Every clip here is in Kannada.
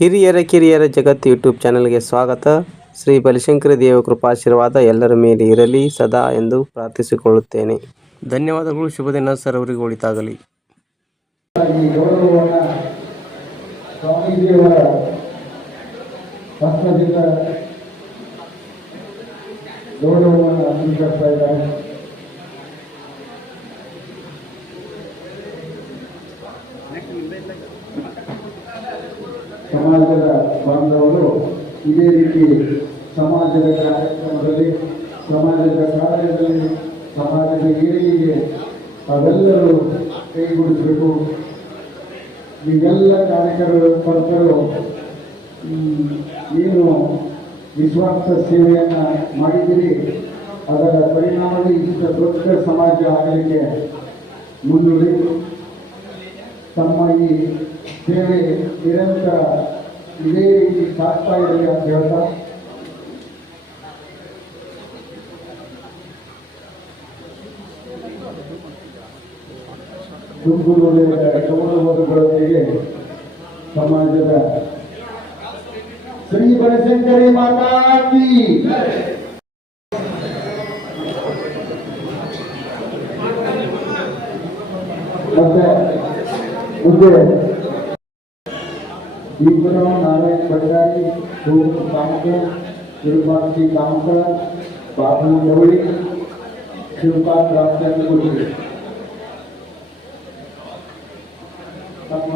ಹಿರಿಯರ ಕಿರಿಯರ ಜಗತ್ತು ಯೂಟ್ಯೂಬ್ ಚಾನಲ್ಗೆ ಸ್ವಾಗತ. ಶ್ರೀ ಬಲಿಶಂಕರ ದೇವ ಕೃಪಾಶೀರ್ವಾದ ಎಲ್ಲರ ಮೇಲೆ ಇರಲಿ, ಸದಾ ಎಂದು ಪ್ರಾರ್ಥಿಸಿಕೊಳ್ಳುತ್ತೇನೆ. ಧನ್ಯವಾದಗಳು, ಶುಭ ದಿನ ಸರ್ ಅವರಿಗೆ ಒಳಿತಾಗಲಿ. ಇದ್ದಾರೆ. ಸಮಾಜದ ಬಾಂಧವರು ಇದೇ ರೀತಿ ಸಮಾಜದ ಕಾರ್ಯಕ್ರಮದಲ್ಲಿ, ಸಮಾಜದ ಕಾರ್ಯದಲ್ಲಿ, ಸಮಾಜದ ಏಳಿಗೆಗೆ ಅವೆಲ್ಲರೂ ಕೈಗೂಡಿಸಬೇಕು. ಈಗೆಲ್ಲ ಕಾರ್ಯಕರ್ತರು ಕರ್ತರು ನೀನು ಏನು ನಿಸ್ವಾರ್ಥ ಸೇವೆಯನ್ನು ಮಾಡಿದ್ದೀರಿ, ಅದರ ಪರಿಣಾಮದಲ್ಲಿ ಇಷ್ಟ ದೊಡ್ಡ ಸಮಾಜ ಆಗಲಿಕ್ಕೆ ಮುನ್ನುಡಿ. ತಮ್ಮ ಈ ಸೇವೆ ನಿರಂತರ ಇದೇ ರೀತಿ ಸಾಗ್ತಾ ಇರಲಿ ಅಂತ ಹೇಳ್ತಾ. ತುಮಕೂರು ಗೌರವಗಳೊಂದಿಗೆ ಸಮಾಜದ ಶ್ರೀ ಬನಶಂಕರಿ ಮಾತಾ ಕಿ. ಮತ್ತೆ ಮುಂದೆ ದೀಪರಾವ್ ನಾರಾಯಣ್ ಭಂಡಾರಿ ಸೋಮ ಕಾಮಕರ್ ತಿರುಪಾಕ್ಷಿ ಕಾಮಕರ್ ಬಾಬು ಲವಳಿ ಶಿವಪಾಲ್ ರಾಮಚಂದ್ರ ಗುರುಗಳು ನಮ್ಮ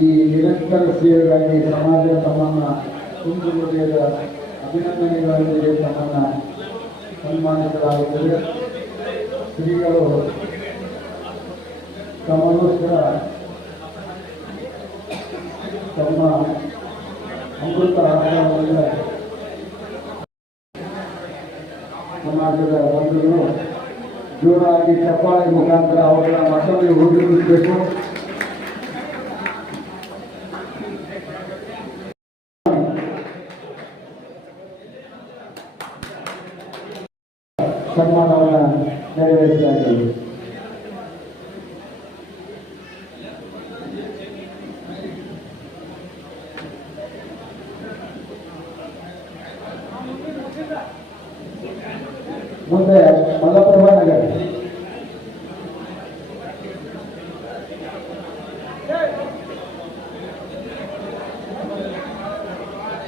ಈ ನಿರಂತರ ಸೇವೆಗಾಗಿ ಸಮಾಜ ತಮ್ಮನ್ನ ತುಂಬ ಹೃದಯದ ಅಭಿನಂದನೆಗಳೊಂದಿಗೆ ತಮ್ಮನ್ನ ಸನ್ಮಾನಿಸಲಾಗುತ್ತದೆ ಶ್ರೀಗಳು ತಮ್ಮಗೋಸ್ಕರ ತಮ್ಮ ಅಮೃತ ಆಹಾರವನ್ನು ಸಮಾಜದ ಬಂಧುಗಳು ಜೋರಾಗಿ ಚಪ್ಪಾಳೆ ಮುಖಾಂತರ ಅವರ ಮತ್ತೊಮ್ಮೆ ಹುಡುಗಿಸಬೇಕು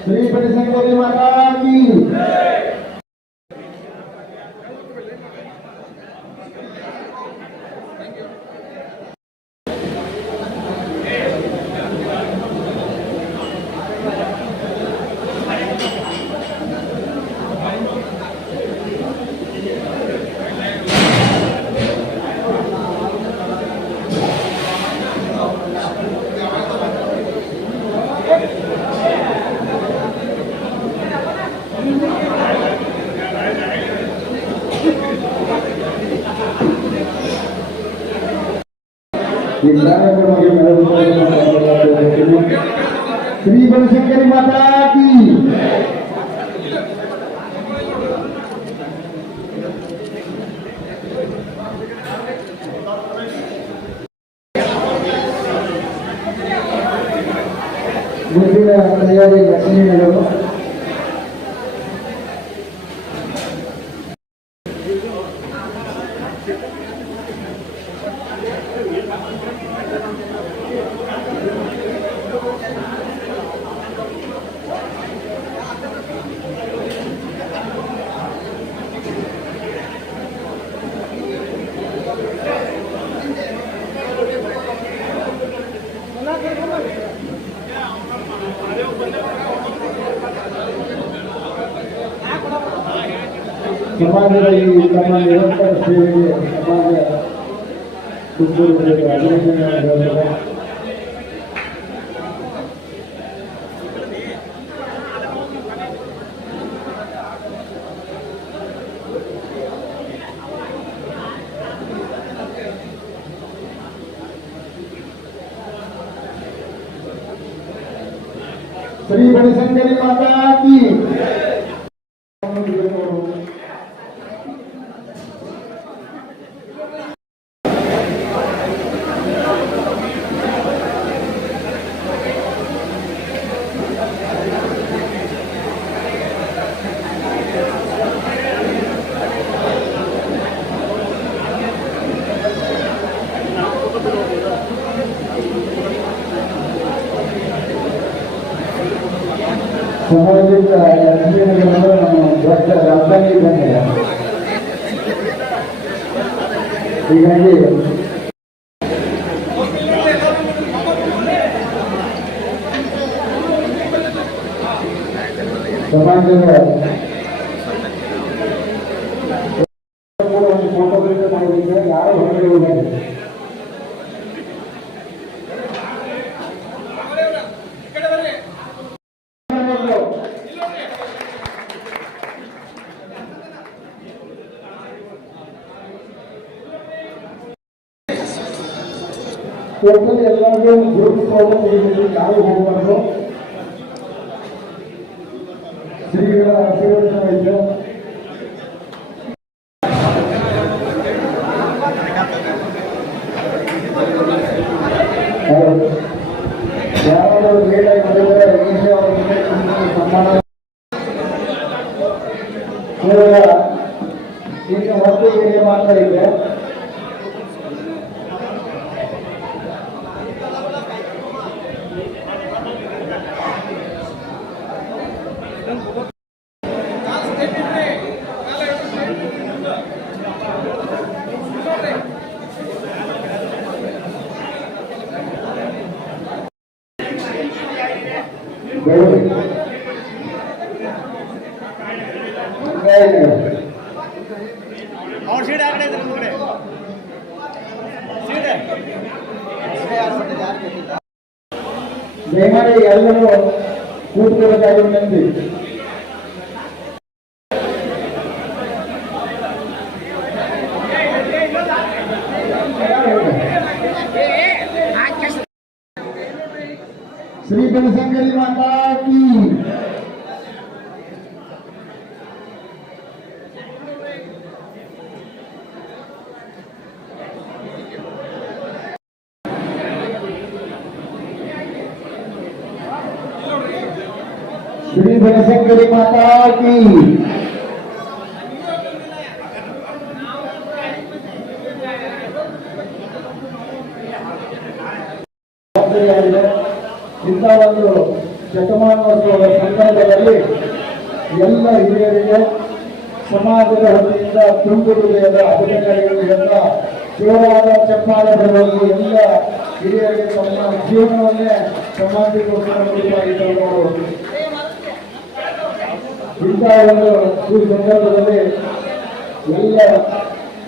ಶ್ರೀ ಬನಶಂಕರಿ ಮಾತಾ ಕಿ ಈ గుడ్బిల తయారీ ఘటనలలో ಶ್ರೀ ಬನಶಂಕರಿ ಮಾತಾ ಕಿ ಸಮಾಜದ ಅಧ್ಯಯನಗಳು ನಮ್ಮ ದೊಡ್ಡ ರಾಜಧಾನಿ ಹೀಗಾಗಿ ಸಮಾಜದ ಫೋಟೋಗ್ರಫಿ ಫೋಟೋ ಯಾರು ಹೊರಗಡೆ ಹೋಗಿಲ್ಲ ತೆಗೆದಿದ್ದು ಯಾರು ಹೋಗಬಾರ್ದು dan. ಶ್ರೀ ಬನಶಂಕರಿ ಮಾತಾಕಿ ಇಂಥ ಒಂದು ಶತಮಾನೋತ್ಸವದ ಸಂದರ್ಭದಲ್ಲಿ ಎಲ್ಲ ಹಿರಿಯರಿಗೆ ಸಮಾಜದ ವತಿಯಿಂದ ತುಂಬು ಹೃದಯದ ಅಭಿನಂದನೆಗಳು ಎಲ್ಲ ಜೋರಾದ ಚಪ್ಪಾಳೆ ಎಲ್ಲ ಹಿರಿಯರಿಗೆ ತಮ್ಮ ಜೀವನವನ್ನೇ ಸಮಾಜಕ್ಕೋಸ್ಕರ ಮುಡಿಪಾಗಿದ್ದವರು ಇಂಥ ಒಂದು ಈ ಸಂದರ್ಭದಲ್ಲಿ ಎಲ್ಲ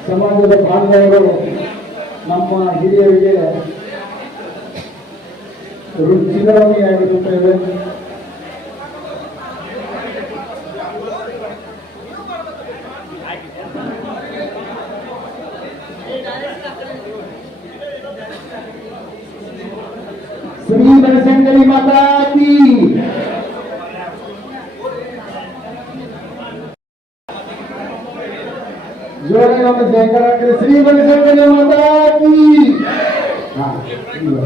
ಸಮಾಜದ ಬಾಂಧವರು ನಮ್ಮ ಹಿರಿಯರಿಗೆ ಚಿರವಣಿಯಾಗಿರುತ್ತೇವೆ ಶ್ರೀ ಬನಶಂಕರಿ ಮಾತಾ ಕಿ ಜೋರಾಗಿ ಒಂದು ಹಾಕಿರಿ. ಶ್ರೀ ಬನಶಂಕರಿ ಮಾತಾ ಕಿ ಹಾ ಈಗ.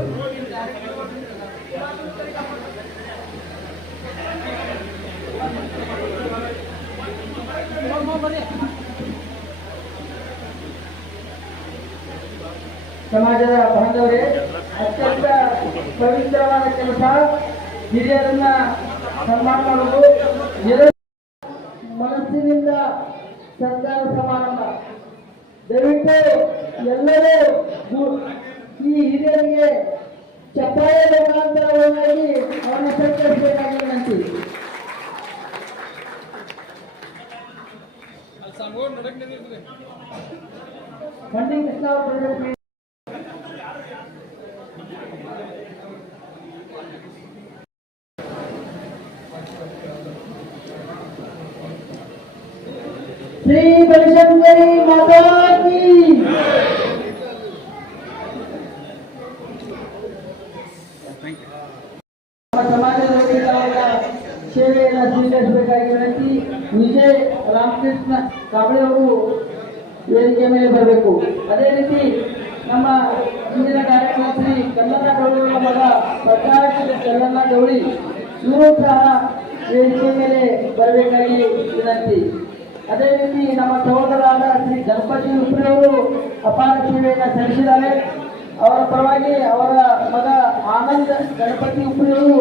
ಸಮಾಜದ ಬಾಂಧವರೇ, ಅತ್ಯಂತ ಪವಿತ್ರವಾದ ಕೆಲಸ ಹಿರಿಯರನ್ನ ಸನ್ಮಾನ ಮಾಡೋದು অনেক ರಾಮಕೃಷ್ಣ ಕಾಬಳೆ ವೇದಿಕೆ ಮೇಲೆ ಬರಬೇಕು. ಅದೇ ರೀತಿ ನಮ್ಮ ಹಿಂದಿನ ಕಾರ್ಯಕ್ರಮದಲ್ಲಿ ಕನ್ನಡ ಗೌಡಿಗಳ ಮಗ ಪ್ರಕಾಶ್ ಚಲ್ಲಣ್ಣ ಗೌಳಿ ಇವರು ಸಹ ವೇದಿಕೆ ಮೇಲೆ ಬರಬೇಕಾಗಿ ವಿನಂತಿ. ಅದೇ ರೀತಿ ನಮ್ಮ ಸಹೋದರಾದ ಶ್ರೀ ಗಣಪತಿ ಉಪ್ರಿಯವರು ಅಪಾರ ಸೇವೆಯನ್ನು ಸಲ್ಲಿಸಿದ್ದಾರೆ. ಅವರ ಪರವಾಗಿ ಅವರ ಮಗ ಆನಂದ್ ಗಣಪತಿ ಉಪ್ರಿಯವರು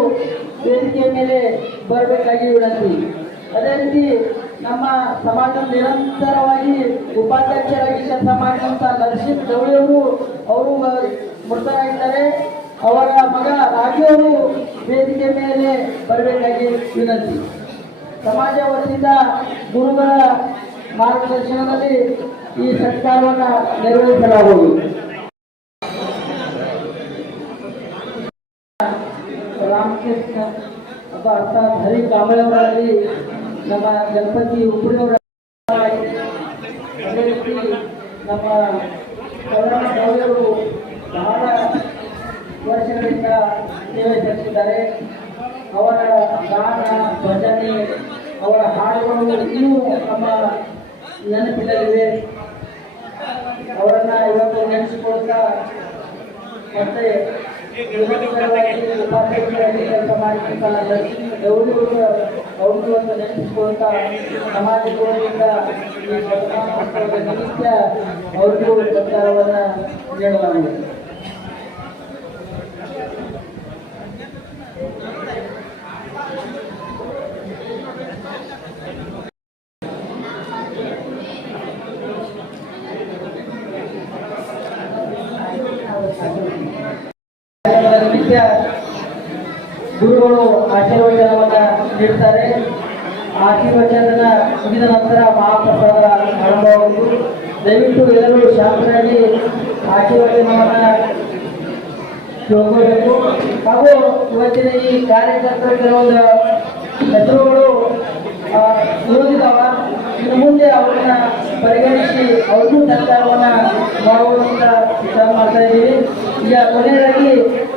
ವೇದಿಕೆ ಮೇಲೆ ಬರಬೇಕಾಗಿ ವಿನಂತಿ. ಅದೇ ರೀತಿ ನಮ್ಮ ಸಮಾಜ ನಿರಂತರವಾಗಿ ಉಪಾಧ್ಯಕ್ಷರಾಗಿ ಕೆಲಸ ಮಾಡಿದಂಥ ನರಸಿಂಹ ಗೌಳಿಯವರು ಅವರು ಮೃತರಾಗಿದ್ದಾರೆ. ಅವರ ಮಗ ರಾಜು ಅವರು ವೇದಿಕೆ ಮೇಲೆ ಬರಬೇಕಾಗಿ ವಿನಂತಿ. ಸಮಾಜ ವತಿಯಿಂದ ಗುರುಗಳ ಮಾರ್ಗದರ್ಶನದಲ್ಲಿ ಈ ಸತ್ಕಾರವನ್ನು ನೆರವೇರಿಸಲಾಗುವುದು. ರಾಮಕೃಷ್ಣ ಒಬ್ಬ ಅರ್ಥ ಹರಿ ಕಾಂಬಳೆಯವರಲ್ಲಿ ನಮ್ಮ ಗಣಪತಿ ಉಪ್ಪಳಿಯವರ ಅದೇ ರೀತಿ ನಮ್ಮ ಗೌರವರು ಬಹಳ ವರ್ಷಗಳಿಂದ ಸೇವೆ ಸಲ್ಲಿಸಿದ್ದಾರೆ. ಅವರ ಗಾನ ಭಜನೆ, ಅವರ ಹಾಡುಗಳು ಇನ್ನೂ ನಮ್ಮ ನೆನಪಿನಲ್ಲಿವೆ. ಅವರನ್ನ ಇವತ್ತು ನೆನೆಸಿಕೊಳ್ತಾ ಮತ್ತೆ ಉಪಾಧ್ಯಕ್ಷರಾಗಿ ಕೆಲಸ ಮಾಡಿದಂಥ ನರಸಿಂಹ ನೆನಪಿಸ್ಕೊಳ್ತಾ ಸಮಾಜ ಶತಮಾನೋತ್ಸವದ ನಿಮಿತ್ತ ಅವ್ರಿಗೂ ಸತ್ಕಾರವನ್ನು ನೀಡಲಾಗಿದೆ ಗುರುಗಳು ಆಶೀರ್ವಚನವನ್ನು ನೀಡ್ತಾರೆ. ಆಶೀರ್ವಚನ ಮುಗಿದ ನಂತರ ಮಹಾಪ್ರಸಾದ ಆರಂಭವಾಗುವುದು. ದಯವಿಟ್ಟು ಎಲ್ಲರೂ ಶಾಂತರಾಗಿ ಆಶೀರ್ವಚನವನ್ನು ತಿಳ್ಕೋಬೇಕು ಹಾಗೂ ಇವತ್ತಿನ ಈ ಕಾರ್ಯಕರ್ತರ ಕೆಲವೊಂದು ಹೆಸರುಗಳು ಇರುವುದಿಲ್ಲವ ಇನ್ನು ಮುಂದೆ ಅವರನ್ನ ಪರಿಗಣಿಸಿ ಅವ್ರಿಗೂ ಸರ್ಕಾರವನ್ನು ಮಾಡುವಂತ ವಿಚಾರ ಮಾಡ್ತಾ ಇದ್ದೀವಿ. ಈಗ ಕೊನೆಯದಾಗಿ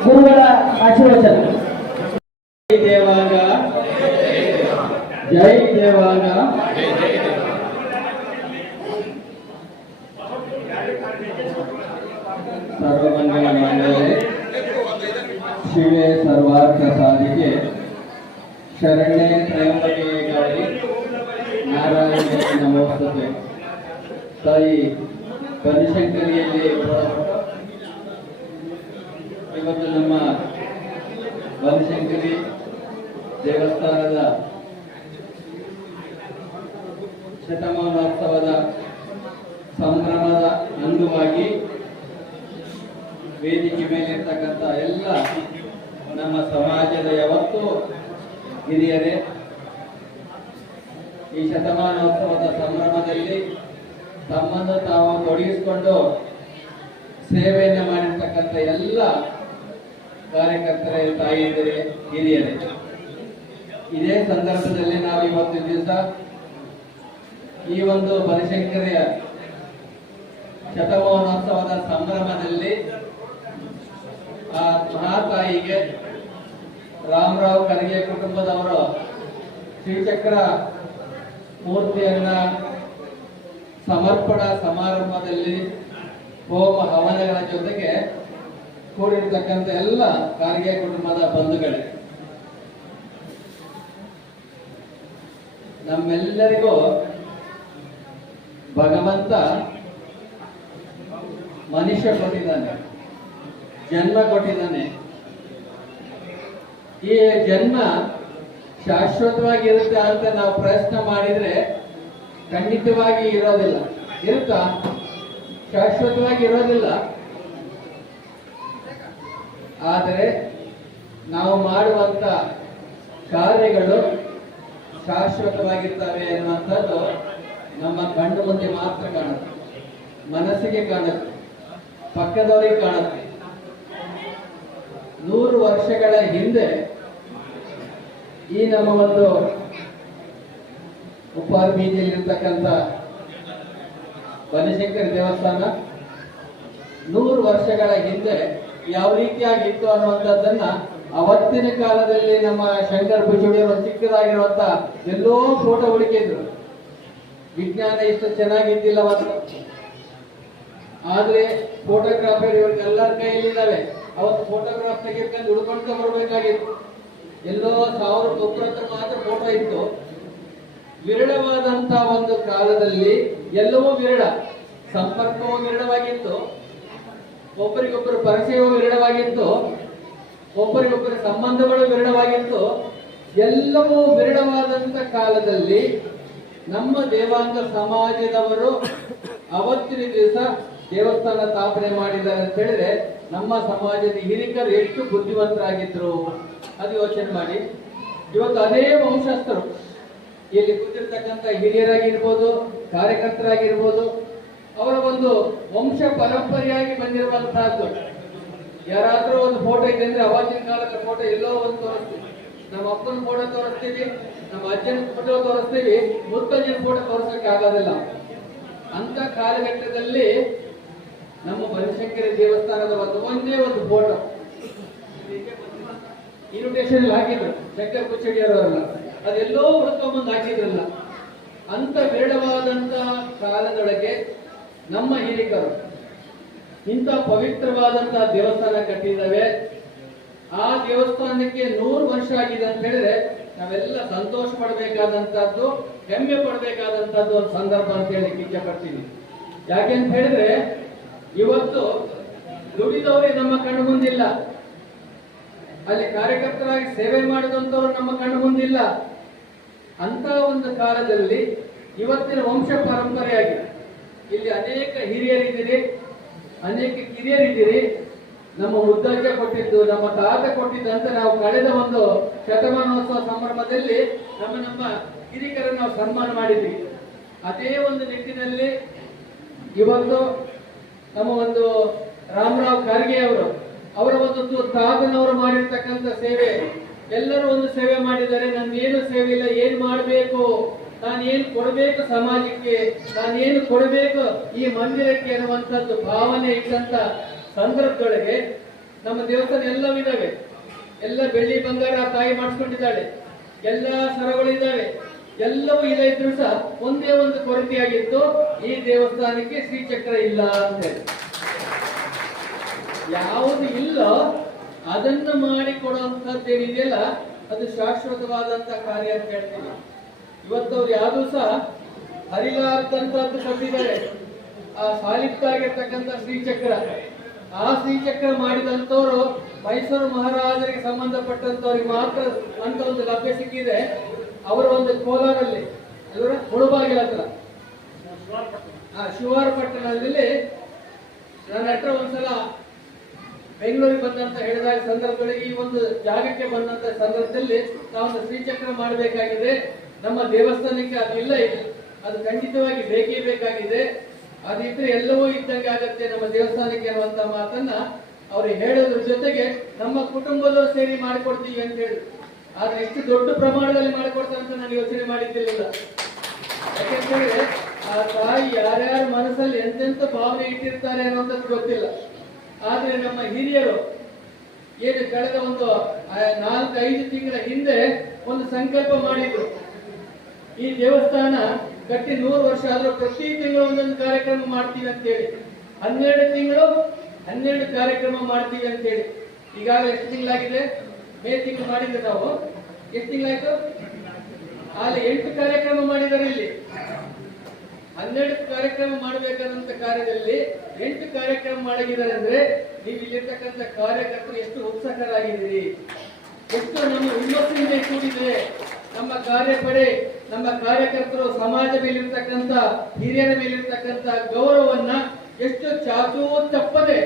ಗುರುಗಳ ಆಶೀರ್ವಚನ. ದೇವಾಂಗ ಜೈ ದೇವಾಂಗ ಸರ್ವಮಂಗಲ ಮಂಗಲೇ ಶಿವೆ ಸರ್ವಾರ್ಥ ಸಾಧಿಕೆ ಶರಣ್ಯೇ ತ್ರಯಂಬಕೆ ಗೌರಿ ನಾರಾಯಣ ನಮೋಸ್ತುತೆ ತಾಯಿ ಬನಶಂಕರಿಯಲ್ಲಿ ಇವತ್ತು ನಮ್ಮ ಬನಶಂಕರಿ ದೇವಸ್ಥಾನದ ಶತಮಾನೋತ್ಸವದ ಸಂಭ್ರಮದ ಅಂಗವಾಗಿ ವೇದಿಕೆ ಮೇಲಿರ್ತಕ್ಕಂಥ ಎಲ್ಲ ನಮ್ಮ ಸಮಾಜದ ಯಾವತ್ತೂ ಹಿರಿಯರೇ, ಈ ಶತಮಾನೋತ್ಸವದ ಸಂಭ್ರಮದಲ್ಲಿ ತಮ್ಮನ್ನು ತಾವು ತೊಡಗಿಸಿಕೊಂಡು ಸೇವೆಯನ್ನು ಮಾಡಿರ್ತಕ್ಕಂಥ ಎಲ್ಲ ಕಾರ್ಯಕರ್ತರೇ ತಾಯಿಯಂದಿರೇ ಹಿರಿಯರೇ. ಇದೇ ಸಂದರ್ಭದಲ್ಲಿ ನಾವು ಇವತ್ತು ದಿವಸ ಈ ಒಂದು ಬನಶಂಕರಿಯ ಶತಮಾನೋತ್ಸವದ ಸಂಭ್ರಮದಲ್ಲಿ ಆ ಮಹಾತಾಯಿಗೆ ರಾಮರಾವ್ ಖರ್ಗೆ ಕುಟುಂಬದವರು ಶ್ರೀಚಕ್ರ ಮೂರ್ತಿಯನ್ನ ಸಮರ್ಪಣಾ ಸಮಾರಂಭದಲ್ಲಿ ಹೋಮ ಹವನಗಳ ಜೊತೆಗೆ ಕೂಡಿರ್ತಕ್ಕಂಥ ಎಲ್ಲ ಖರ್ಗೆ ಕುಟುಂಬದ ಬಂಧುಗಳೇ. ನಮ್ಮೆಲ್ಲರಿಗೂ ಭಗವಂತ ಮನುಷ್ಯ ಕೊಟ್ಟಿದ್ದಾನೆ, ಜನ್ಮ ಕೊಟ್ಟಿದ್ದಾನೆ. ಈ ಜನ್ಮ ಶಾಶ್ವತವಾಗಿರುತ್ತೆ ಅಂತ ನಾವು ಪ್ರಯತ್ನ ಮಾಡಿದ್ರೆ ಖಂಡಿತವಾಗಿ ಇರೋದಿಲ್ಲ. ಇರುತ್ತಾ? ಶಾಶ್ವತವಾಗಿ ಇರೋದಿಲ್ಲ. ಆದರೆ ನಾವು ಮಾಡುವಂತ ಕಾರ್ಯಗಳು ಶಾಶ್ವತವಾಗಿರ್ತವೆ ಎನ್ನುವಂಥದ್ದು ನಮ್ಮ ಕಣ್ಣು ಮುಂದೆ ಮಾತ್ರ ಕಾಣುತ್ತೆ. ಮನಸ್ಸಿಗೆ ಕಾಣುತ್ತೆ. ಪಕ್ಕದವರಿಗೆ ಕಾಣುತ್ತೆ. ನೂರು ವರ್ಷಗಳ ಹಿಂದೆ ಈ ನಮ್ಮ ಒಂದು ಉಪ್ಪಾರ ಬೀದಿಯಲ್ಲಿರ್ತಕ್ಕಂಥ ಬನಶಂಕರಿ ದೇವಸ್ಥಾನ ನೂರು ವರ್ಷಗಳ ಹಿಂದೆ ಯಾವ ರೀತಿಯಾಗಿತ್ತು ಅನ್ನುವಂಥದ್ದನ್ನ ಅವತ್ತಿನ ಕಾಲದಲ್ಲಿ ನಮ್ಮ ಶಂಕರ್ ಭುಜುಡಿಯವರು ಚಿಕ್ಕದಾಗಿರುವಂತ ಎಲ್ಲೋ ಫೋಟೋ ಹುಡುಕಿದ್ರು ವಿಜ್ಞಾನ ಇಷ್ಟು ಚೆನ್ನಾಗಿದ್ದಿಲ್ಲ ಆದ್ರೆ ಫೋಟೋಗ್ರಾಫರ್ ಇವ್ರಿಗೆಲ್ಲರ ಕೈಯಲ್ಲಿದ್ದಾವೆ. ಅವತ್ತು ಫೋಟೋಗ್ರಾಫ್ ತೆಗೆದುಕೊಂಡು ಹುಡ್ಕೊಂಡು ಬರ್ಬೇಕಾಗಿತ್ತು. ಎಲ್ಲೋ ಸಾವಿರ ಒಬ್ಬರತ್ರ ಮಾತ್ರ ಫೋಟೋ ಇತ್ತು. ವಿರಳವಾದಂತ ಒಂದು ಕಾಲದಲ್ಲಿ ಎಲ್ಲವೂ ವಿರಳ. ಸಂಪರ್ಕವೂ ವಿರಳವಾಗಿತ್ತು. ಒಬ್ಬರಿಗೊಬ್ಬರು ಪರಿಚಯವೂ ವಿರಳವಾಗಿತ್ತು. ಒಬ್ಬರಿಗೊಬ್ಬರ ಸಂಬಂಧಗಳು ವಿರಳವಾಗಿತ್ತು. ಎಲ್ಲವೂ ವಿರಳವಾದಂತ ಕಾಲದಲ್ಲಿ ನಮ್ಮ ದೇವಾಂಗ ಸಮಾಜದವರು ಅವತ್ತಿನ ದಿವಸ ದೇವಸ್ಥಾನ ಸ್ಥಾಪನೆ ಮಾಡಿದ್ದಾರೆ ಅಂತ ಹೇಳಿದ್ರೆ ನಮ್ಮ ಸಮಾಜದ ಹಿರಿಕರು ಎಷ್ಟು ಬುದ್ಧಿವಂತರಾಗಿದ್ರು? ಅದು ಯೋಚನೆ ಮಾಡಿ. ಇವತ್ತು ಅದೇ ವಂಶಸ್ಥರು. ಇಲ್ಲಿ ಕೂತಿರ್ತಕ್ಕಂಥ ಹಿರಿಯರಾಗಿರ್ಬೋದು, ಕಾರ್ಯಕರ್ತರಾಗಿರ್ಬೋದು, ಅವರ ಒಂದು ವಂಶ ಪರಂಪರೆಯಾಗಿ ಬಂದಿರುವಂತಹದ್ದು. ಯಾರಾದ್ರೂ ಒಂದು ಫೋಟೋ ಇದೆ ಅಂದ್ರೆ ಅವಾಗಿನ ಕಾಲದ ಫೋಟೋ ಎಲ್ಲೋ ಒಂದು ತೋರಿಸ್ತೀವಿ ನಮ್ಮ ಅಪ್ಪನ ಫೋಟೋ ತೋರಿಸ್ತೀವಿ, ನಮ್ಮ ಅಜ್ಜನ ಫೋಟೋ ತೋರಿಸ್ತೀವಿ, ಮುತ್ತಜ್ಜನ ಫೋಟೋ ತೋರಿಸಕ್ಕೆ ಆಗೋದಿಲ್ಲ. ಅಂತ ಕಾಲಘಟ್ಟದಲ್ಲಿ ನಮ್ಮ ಬನಶಂಕರಿ ದೇವಸ್ಥಾನದ ಒಂದು, ಒಂದೇ ಒಂದು ಫೋಟೋ ಇನ್ವಿಟೇಷನ್ ಹಾಕಿದ್ರು, ಶಂಕರ್ ಕುಚ್ಚಡಿಯವರಲ್ಲ ಅದೆಲ್ಲೋ ಹುಡ್ಕೊಂಬಂದು ಹಾಕಿದ್ರಲ್ಲ. ಅಂತ ವಿರಳವಾದಂತ ಕಾಲದೊಳಗೆ ನಮ್ಮ ಹಿರಿಕರು ಇಂಥ ಪವಿತ್ರವಾದಂತಹ ದೇವಸ್ಥಾನ ಕಟ್ಟಿದ್ದಾವೆ. ಆ ದೇವಸ್ಥಾನಕ್ಕೆ ನೂರು ವರ್ಷ ಆಗಿದೆ ಅಂತ ಹೇಳಿದ್ರೆ ನಾವೆಲ್ಲ ಸಂತೋಷ ಪಡಬೇಕಾದಂತಹದ್ದು, ಹೆಮ್ಮೆ ಪಡಬೇಕಾದಂತಹದ್ದು ಒಂದು ಸಂದರ್ಭ ಅಂತ ಹೇಳಿ ಇಚ್ಛೆ ಪಡ್ತೀನಿ. ಯಾಕೆಂತ ಹೇಳಿದ್ರೆ, ಇವತ್ತು ದುಡಿದವರೇ ನಮ್ಮ ಕಣ್ಣು ಮುಂದಿಲ್ಲ. ಅಲ್ಲಿ ಕಾರ್ಯಕರ್ತರಾಗಿ ಸೇವೆ ಮಾಡಿದಂಥವ್ರು ನಮ್ಮ ಕಣ್ಣು ಮುಂದಿಲ್ಲ. ಅಂತ ಒಂದು ಕಾಲದಲ್ಲಿ ಇವತ್ತಿನ ವಂಶ ಪರಂಪರೆಯಾಗಿ ಇಲ್ಲಿ ಅನೇಕ ಹಿರಿಯರಿದ್ದೀರಿ, ಅನೇಕ ಕಿರಿಯರಿದ್ದೀರಿ. ನಮ್ಮ ಉದ್ದಕ್ಕೆ ಕೊಟ್ಟಿದ್ದು, ನಮ್ಮ ತಾತ ಕೊಟ್ಟಿದ್ದು ಅಂತ ನಾವು ಕಳೆದ ಒಂದು ಶತಮಾನೋತ್ಸವ ಸಂಭ್ರಮದಲ್ಲಿ ನಮ್ಮ ನಮ್ಮ ಹಿರಿಕರನ್ನು ನಾವು ಸನ್ಮಾನ ಮಾಡಿದ್ವಿ. ಅದೇ ಒಂದು ನಿಟ್ಟಿನಲ್ಲಿ ಇವತ್ತು ನಮ್ಮ ಒಂದು ರಾಮರಾವ್ ಖರ್ಗೆ ಅವರು, ಅವರ ಒಂದು ತಾತನವರು ಮಾಡಿರ್ತಕ್ಕಂಥ ಸೇವೆ. ಎಲ್ಲರೂ ಒಂದು ಸೇವೆ ಮಾಡಿದ್ದಾರೆ. ನನ್ನೇನು ಸೇವೆ ಇಲ್ಲ, ಏನ್ ಮಾಡಬೇಕು? ನಾನೇನು ಕೊಡಬೇಕು ಸಮಾಜಕ್ಕೆ? ನಾನೇನು ಕೊಡಬೇಕು ಈ ಮಂದಿರಕ್ಕೆ ಅನ್ನುವಂಥದ್ದು ಭಾವನೆ ಇದ್ದಂತ ಸಂದರ್ಭದೊಳಗೆ ನಮ್ಮ ದೇವಸ್ಥಾನ ಎಲ್ಲವಿದ್ದಾವೆ ಎಲ್ಲ ಬೆಳ್ಳಿ ಬಂಗಾರ ತಾಯಿ ಮಾಡಿಸ್ಕೊಂಡಿದ್ದಾಳೆ. ಎಲ್ಲ ಸರಗಳಿದ್ದಾವೆ ಎಲ್ಲವೂ ಇದೆ ಇದ್ರು ಒಂದೇ ಒಂದು ಕೊರತೆಯಾಗಿತ್ತು, ಈ ದೇವಸ್ಥಾನಕ್ಕೆ ಶ್ರೀಚಕ್ರ ಇಲ್ಲ ಅಂತ ಹೇಳಿ. ಯಾವುದು ಇಲ್ಲ, ಅದನ್ನು ಮಾಡಿ ಕೊಡುವಂಥದ್ದು ಏನಿದೆಯಲ್ಲ, ಅದು ಶಾಶ್ವತವಾದಂತ ಕಾರ್ಯ ಅಂತ ಹೇಳ್ತೀನಿ ಇವತ್ತವ್ರು ಯಾವುದು ಸಹ ಹರಿಲಾರ್ದಂತದ್ದು ಕೊಟ್ಟಿದ್ದಾರೆ. ಆ ಸಾಲಿಪ್ತಾಗಿರ್ತಕ್ಕಂಥ ಶ್ರೀಚಕ್ರ. ಆ ಶ್ರೀಚಕ್ರ ಮಾಡಿದಂಥವ್ರು ಮೈಸೂರು ಮಹಾರಾಜರಿಗೆ ಸಂಬಂಧಪಟ್ಟಂತವ್ರಿಗೆ ಮಾತ್ರ ಅಂತ ಒಂದು ಲಭ್ಯ ಸಿಕ್ಕಿದೆ. ಅವರ ಒಂದು ಕೋಲಾರಲ್ಲಿ ಮುಳುಬಾಗಿಲ ಹತ್ರ. ಆ ಶಿವಾರ ಪಟ್ಟಣದಲ್ಲಿ ನನ್ನ ಹತ್ರ ಒಂದ್ಸಲ ಬೆಂಗಳೂರಿಗೆ ಬಂದಂತ ಹೇಳಿದಾಗ ಸಂದರ್ಭದಲ್ಲಿ ಈ ಒಂದು ಜಾಗಕ್ಕೆ ಬಂದಂತ ಸಂದರ್ಭದಲ್ಲಿ ನಾವು ಶ್ರೀಚಕ್ರ ಮಾಡಬೇಕಾಗಿದೆ. ನಮ್ಮ ದೇವಸ್ಥಾನಕ್ಕೆ ಅದು ಇಲ್ಲ ಅದು ಖಂಡಿತವಾಗಿ ಬೇಕೇ ಬೇಕಾಗಿದೆ. ಅದಿದ್ರೆ ಎಲ್ಲವೂ ಇದ್ದಂಗೆ ಆಗತ್ತೆ ನಮ್ಮ ದೇವಸ್ಥಾನಕ್ಕೆ ಅನ್ನುವಂತ ಮಾತನ್ನ ಅವ್ರು ಹೇಳೋದ್ರ ಜೊತೆಗೆ ನಮ್ಮ ಕುಟುಂಬದವರು ಸೇರಿ ಮಾಡಿಕೊಡ್ತೀವಿ ಅಂತ ಹೇಳಿ ಆದ್ರೆ ಇಷ್ಟು ದೊಡ್ಡ ಪ್ರಮಾಣದಲ್ಲಿ ಮಾಡಿಕೊಡ್ತಾರೆ ಅಂತ ನಾನು ಯೋಚನೆ ಮಾಡಿದ್ದಿರಲಿಲ್ಲ. ಯಾಕೆಂದ್ರೆ ಆ ತಾಯಿ ಯಾರ್ಯಾರ ಮನಸ್ಸಲ್ಲಿ ಎಂತೆಂತ ಭಾವನೆ ಇಟ್ಟಿರ್ತಾರೆ ಅನ್ನೋದಕ್ಕೆ ಗೊತ್ತಿಲ್ಲ. ಆದ್ರೆ ನಮ್ಮ ಹಿರಿಯರು ಏನು ಕಳೆದ ಒಂದು ಆ, ನಾಲ್ಕು ಐದು ತಿಂಗಳ ಹಿಂದೆ ಒಂದು ಸಂಕಲ್ಪ ಮಾಡಿದ್ರು. ಈ ದೇವಸ್ಥಾನ ಕಟ್ಟಿ ನೂರು ವರ್ಷ ಆದ್ರೂ ಪ್ರತಿ ತಿಂಗಳು ಒಂದೊಂದು ಕಾರ್ಯಕ್ರಮ ಮಾಡ್ತೀವಿ ಅಂತೇಳಿ. ಹನ್ನೆರಡು ತಿಂಗಳು ಹನ್ನೆರಡು ಕಾರ್ಯಕ್ರಮ ಮಾಡ್ತೀವಿ ಅಂತೇಳಿ. ಈಗಾಗಲೇ ಎಷ್ಟು ತಿಂಗಳಾಗಿದೆ? ಮೇ ತಿಂಗಳು ಮಾಡಿದ್ರೆ ನಾವು. ಎಷ್ಟು ತಿಂಗಳಾಯ್ತು? ಅಲ್ಲಿ ಎಂಟು ಕಾರ್ಯಕ್ರಮ ಮಾಡಿದ್ದಾರೆ ಇಲ್ಲಿ. ಹನ್ನೆರಡು ಕಾರ್ಯಕ್ರಮ ಮಾಡಬೇಕಾದಂತ ಕಾರ್ಯದಲ್ಲಿ ಎಂಟು ಕಾರ್ಯಕ್ರಮ ಮಾಡಿದ್ದಾರೆ ಅಂದ್ರೆ ನೀವು ಇಲ್ಲಿರ್ತಕ್ಕಂಥ ಕಾರ್ಯಕರ್ತರು ಎಷ್ಟು ಉತ್ಸಾಹರಾಗಿದ್ದೀರಿ ಎಷ್ಟು ನಮ್ಮ ಹುಮ್ಮಸ್ಸಿನಿಂದ ಕೂಡಿದೆ ನಮ್ಮ ಕಾರ್ಯಪಡೆ, ನಮ್ಮ ಕಾರ್ಯಕರ್ತರು ಸಮಾಜ ಮೇಲಿರ್ತಕ್ಕಂಥ, ಹಿರಿಯರ ಮೇಲಿರ್ತಕ್ಕಂಥ ಗೌರವವನ್ನ ಎಷ್ಟು ಚಾಚೂ ತಪ್ಪದೆ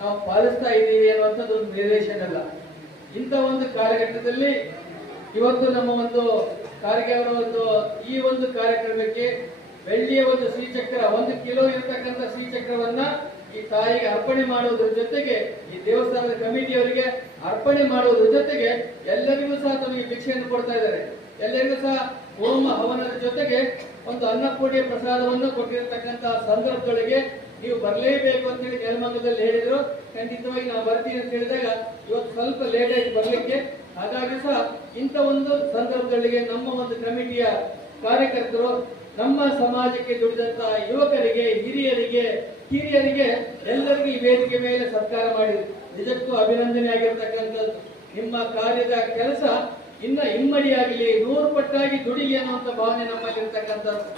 ನಾವು ಪಾಲಿಸ್ತಾ ಇದ್ದೀವಿ ಅನ್ನುವಂಥದ್ದು ಒಂದು ನಿರ್ದೇಶನ ಅಲ್ಲ. ಇಂಥ ಒಂದು ಕಾರ್ಯಘಟ್ಟದಲ್ಲಿ ಇವತ್ತು ನಮ್ಮ ಒಂದು ಅವರ ಒಂದು ಈ ಒಂದು ಕಾರ್ಯಕ್ರಮಕ್ಕೆ ಬೆಳ್ಳಿಯ ಒಂದು ಶ್ರೀಚಕ್ರ, ಒಂದು ಕಿಲೋ ಇರತಕ್ಕಂಥ ಶ್ರೀಚಕ್ರವನ್ನ ಈ ತಾಯಿಗೆ ಅರ್ಪಣೆ ಮಾಡುವುದರ ಜೊತೆಗೆ ಈ ದೇವಸ್ಥಾನದ ಕಮಿಟಿಯವರಿಗೆ ಅರ್ಪಣೆ ಮಾಡುವುದರ ಜೊತೆಗೆ ಎಲ್ಲರಿಗೂ ಸಹ ತಮಗೆ ಭಿಕ್ಷೆಯನ್ನು ಕೊಡ್ತಾ ಇದ್ದಾರೆ. ಎಲ್ಲರಿಗೂ ಸಹ ಹೋಮ ಹವನದ ಜೊತೆಗೆ ಒಂದು ಅನ್ನಪೂರ್ಣಿಯ ಪ್ರಸಾದವನ್ನು ಕೊಟ್ಟಿರತಕ್ಕಂತ ಸಂದರ್ಭಗಳಿಗೆ ನೀವು ಬರಲೇಬೇಕು ಅಂತ ಹೇಳಿ ನೆಲಮಂಗಲದಲ್ಲಿ ಹೇಳಿದ್ರು. ಖಂಡಿತವಾಗಿ ನಾವು ಬರ್ತೀವಿ ಅಂತ ಹೇಳಿದಾಗ ಇವತ್ತು ಸ್ವಲ್ಪ ಲೇಟ್ ಆಗಿ ಬರ್ಲಿಕ್ಕೆ. ಹಾಗಾಗಿ ಸಹ ಇಂಥ ಒಂದು ಸಂದರ್ಭಗಳಿಗೆ ನಮ್ಮ ಒಂದು ಕಮಿಟಿಯ ಕಾರ್ಯಕರ್ತರು, ನಮ್ಮ ಸಮಾಜಕ್ಕೆ ದುಡಿದಂತ ಯುವಕರಿಗೆ, ಹಿರಿಯರಿಗೆ ಹಿರಿಯರಿಗೆ ಎಲ್ಲರಿಗೂ ಈ ವೇದಿಕೆ ಮೇಲೆ ಸತ್ಕಾರ ಮಾಡಿದ್ರು. ನಿಜಕ್ಕೂ ಅಭಿನಂದನೆ ಆಗಿರ್ತಕ್ಕಂಥದ್ದು ನಿಮ್ಮ ಕಾರ್ಯದ ಕೆಲಸ ಇನ್ನ ಇಮ್ಮಡಿಯಾಗಲಿ ನೂರು ಪಟ್ಟಾಗಿ ದುಡಿಲಿ ಅನ್ನುವಂಥ ಭಾವನೆ ನಮ್ಮಲ್ಲಿ ಇರ್ತಕ್ಕಂಥದ್ದು.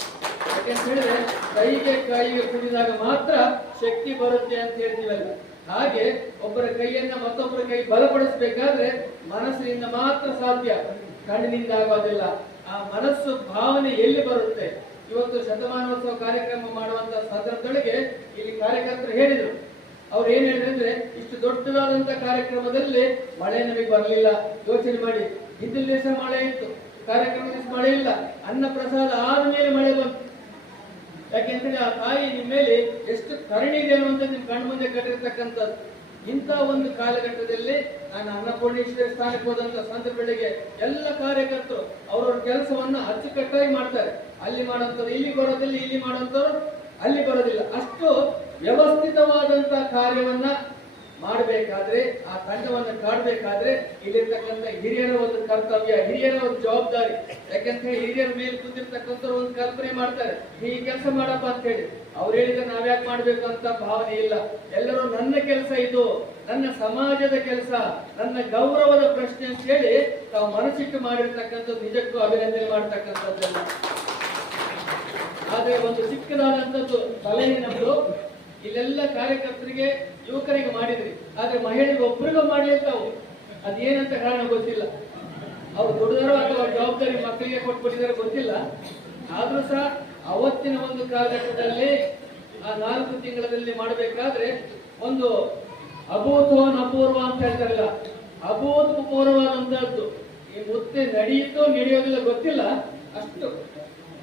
ಯಾಕೆಂತ ಹೇಳಿದ್ರೆ, ಕೈಗೆ ಕಾಯಿಗೆ ಕುಡಿದಾಗ ಮಾತ್ರ ಶಕ್ತಿ ಬರುತ್ತೆ ಅಂತ ಹೇಳ್ತೀವಲ್ಲ. ಹಾಗೆ ಒಬ್ಬರ ಕೈಯನ್ನ ಮತ್ತೊಬ್ಬರ ಕೈ ಬಲಪಡಿಸ್ಬೇಕಾದ್ರೆ ಮನಸ್ಸಿನಿಂದ ಮಾತ್ರ ಸಾಧ್ಯ. ಕಣ್ಣಿನಿಂದ ಆಗೋದಿಲ್ಲ. ಆ ಮನಸ್ಸು ಭಾವನೆ ಎಲ್ಲಿ ಬರುತ್ತೆ? ಇವತ್ತು ಶತಮಾನೋತ್ಸವ ಕಾರ್ಯಕ್ರಮ ಮಾಡುವಂತ ಸಂದರ್ಭದೊಳಗೆ ಇಲ್ಲಿ ಕಾರ್ಯಕರ್ತರು ಹೇಳಿದ್ರು. ಅವ್ರು ಏನ್ ಹೇಳಿದ್ರೆ ಇಷ್ಟು ದೊಡ್ಡದಾದಂತ ಕಾರ್ಯಕ್ರಮದಲ್ಲಿ ಮಳೆ ನಮಗೆ ಬರಲಿಲ್ಲ. ಯೋಚನೆ ಮಾಡಿ. ಹಿಂದಿನ ದಿವಸ ಮಳೆ ಇತ್ತು. ಕಾರ್ಯಕ್ರಮ ಮಳೆ ಇಲ್ಲ. ಅನ್ನ ಪ್ರಸಾದ ಆದ್ಮೇಲೆ ಮಳೆ ಬಂತು. ಯಾಕೆಂದ್ರೆ ಆ ತಾಯಿ ನಿಮ್ಮ ಮೇಲೆ ಎಷ್ಟು ಕರುಣಿ ಇದೆ ಅನ್ನುವಂತ ನಿಮ್ ಕಣ್ಣು ಮುಂದೆ ಕಟ್ಟಿರ್ತಕ್ಕಂಥದ್ದು. ಇಂಥ ಒಂದು ಕಾಲಘಟ್ಟದಲ್ಲಿ ನಾನು ಅನ್ನಪೂರ್ಣೇಶ್ವರಿ ಸ್ಥಾನಕ್ಕೆ ಹೋದಂತ ಸಂದರ್ಭಗಳಿಗೆ ಎಲ್ಲ ಕಾರ್ಯಕರ್ತರು ಅವರವ್ರ ಕೆಲಸವನ್ನ ಅಚ್ಚುಕಟ್ಟಾಗಿ ಮಾಡ್ತಾರೆ. ಅಲ್ಲಿ ಮಾಡೋಂಥವ್ರು ಇಲ್ಲಿ ಬರೋದಿಲ್ಲ, ಇಲ್ಲಿ ಮಾಡೋಂಥವ್ರು ಅಲ್ಲಿ ಬರೋದಿಲ್ಲ. ಅಷ್ಟು ವ್ಯವಸ್ಥಿತವಾದಂತ ಕಾರ್ಯವನ್ನ ಮಾಡಬೇಕಾದ್ರೆ, ಆ ತಂಡವನ್ನು ಕಾಡಬೇಕಾದ್ರೆ ಇಲ್ಲಿರ್ತಕ್ಕಂಥ ಹಿರಿಯರ ಒಂದು ಕರ್ತವ್ಯ ಹಿರಿಯರ ಒಂದು ಜವಾಬ್ದಾರಿ. ಯಾಕಂತ ಹೇಳಿ ಹಿರಿಯರ ಮೇಲೆ ಕುಂದಿರ್ತಕ್ಕಂಥವ್ರು ಒಂದು ಕಲ್ಪನೆ ಮಾಡ್ತಾರೆ ಈ ಕೆಲಸ ಮಾಡಪ್ಪ ಅಂತ ಹೇಳಿ. ಅವ್ರು ಹೇಳಿದ್ರೆ ನಾವ್ಯಾಕೆ ಮಾಡ್ಬೇಕು ಅಂತ ಭಾವನೆ ಇಲ್ಲ. ಎಲ್ಲರೂ ನನ್ನ ಕೆಲಸ ಇದು, ನನ್ನ ಸಮಾಜದ ಕೆಲಸ, ನನ್ನ ಗೌರವದ ಪ್ರಶ್ನೆ ಅಂತ ಹೇಳಿ ತಾವು ಮನಸ್ಸಿಟ್ಟು ಮಾಡಿರ್ತಕ್ಕಂಥ ನಿಜಕ್ಕೂ ಅಭಿನಂದನೆ ಮಾಡ್ತಕ್ಕಂಥದ್ದಲ್ಲ. ಆದ್ರೆ ಒಂದು ಚಿಕ್ಕದಾದಂಥದ್ದು ಸಲಹೆ ನಮ್ದು ಇಲ್ಲೆಲ್ಲ ಕಾರ್ಯಕರ್ತರಿಗೆ ಯುವಕರಿಗೆ ಮಾಡಿದ್ರಿ. ಆದ್ರೆ ಮಹಿಳೆಗೆ ಒಬ್ಬರಿಗೂ ಮಾಡ್ಲಿಲ್ಲ ತಾವು ಅದೇನಂತ ಕಾರಣ ಗೊತ್ತಿಲ್ಲ. ಅವ್ರು ದುಡಿದಾರೋ ಅಥವಾ ಜವಾಬ್ದಾರಿ ಮಕ್ಕಳಿಗೆ ಕೊಟ್ಬಿಟ್ಟಿದಾರೋ ಗೊತ್ತಿಲ್ಲ. ಆದ್ರೂ ಸಹ ಅವತ್ತಿನ ಒಂದು ಕಾಲಘಟ್ಟದಲ್ಲಿ ಆ ನಾಲ್ಕು ತಿಂಗಳಲ್ಲಿ ಮಾಡಬೇಕಾದ್ರೆ ಒಂದು ಅಭೂತವನ್ ಅಪೂರ್ವ ಅಂತ ಹೇಳ್ತಾರಲ್ಲ ಅಭೂತಪೂರ್ವವಾದಂತಹದ್ದು ಈ ಮುತ್ತೆ ನಡೆಯುತ್ತೋ ನಡೆಯೋದಿಲ್ಲ ಗೊತ್ತಿಲ್ಲ. ಅಷ್ಟು